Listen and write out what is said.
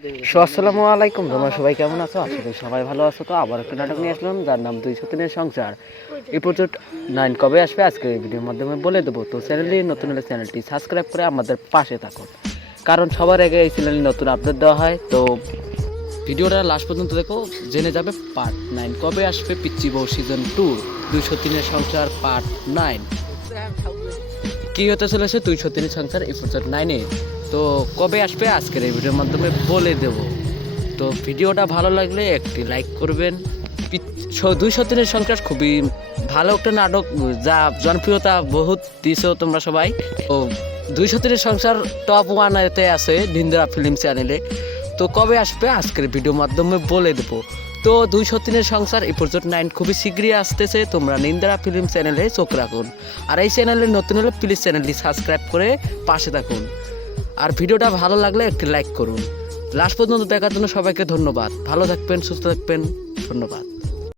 আসসালামু আলাইকুম, তোমরা সবাই কেমন আছো? আশা করি সবাই ভালো আছো। তো আবার একটা নাটক নিয়ে আসলাম যার নাম 203 সংসার। এপিসোড 9 কবে আসবে আজকে এই ভিডিওর মাধ্যমে বলে দেবো। তো চ্যানেলটি নতুন হলে চ্যানেলটি সাবস্ক্রাইব করে আমাদের পাশে থাকুন, কারণ সবার আগে এই চ্যানেলে নতুন আপডেট দেওয়া হয়। তো ভিডিওটা লাস্ট পর্যন্ত দেখো, জেনে যাবে পার্ট 9 কবে আসবে। পিচ্চি বউ সিজন 2 203 সংসার পার্ট 9 কি হতে চলেছে 203 সংসার এপিসোড 9-এ। তো কবে আসবে আজকের এই ভিডিওর মাধ্যমে বলে দেব। তো ভিডিওটা ভালো লাগলে একটি লাইক করবেন। 203 সংসার খুবই ভালো একটা নাটক, যা জনপ্রিয়তা বহুত দিছো তোমরা সবাই। তো 203 সংসার টপ 1-এতে আছে নিন্দরা ফিল্ম চ্যানেলে। তো কবে আসবে আজকের ভিডিওর মাধ্যমে বলে দেবো। তো 203 সংসার এপিসোড 9 খুবই শীঘ্রই আসতেছে। তোমরা নিন্দরা ফিল্ম চ্যানেলে চোখ রাখুন, আর এই চ্যানেলে নতুন হলে প্লিজ চ্যানেলটি সাবস্ক্রাইব করে পাশে থাকুন, আর ভিডিওটা ভালো লাগলে একটি লাইক করুন। লাস্ট পর্যন্ত দেখার জন্য সবাইকে ধন্যবাদ। ভালো থাকবেন, সুস্থ থাকবেন, ধন্যবাদ।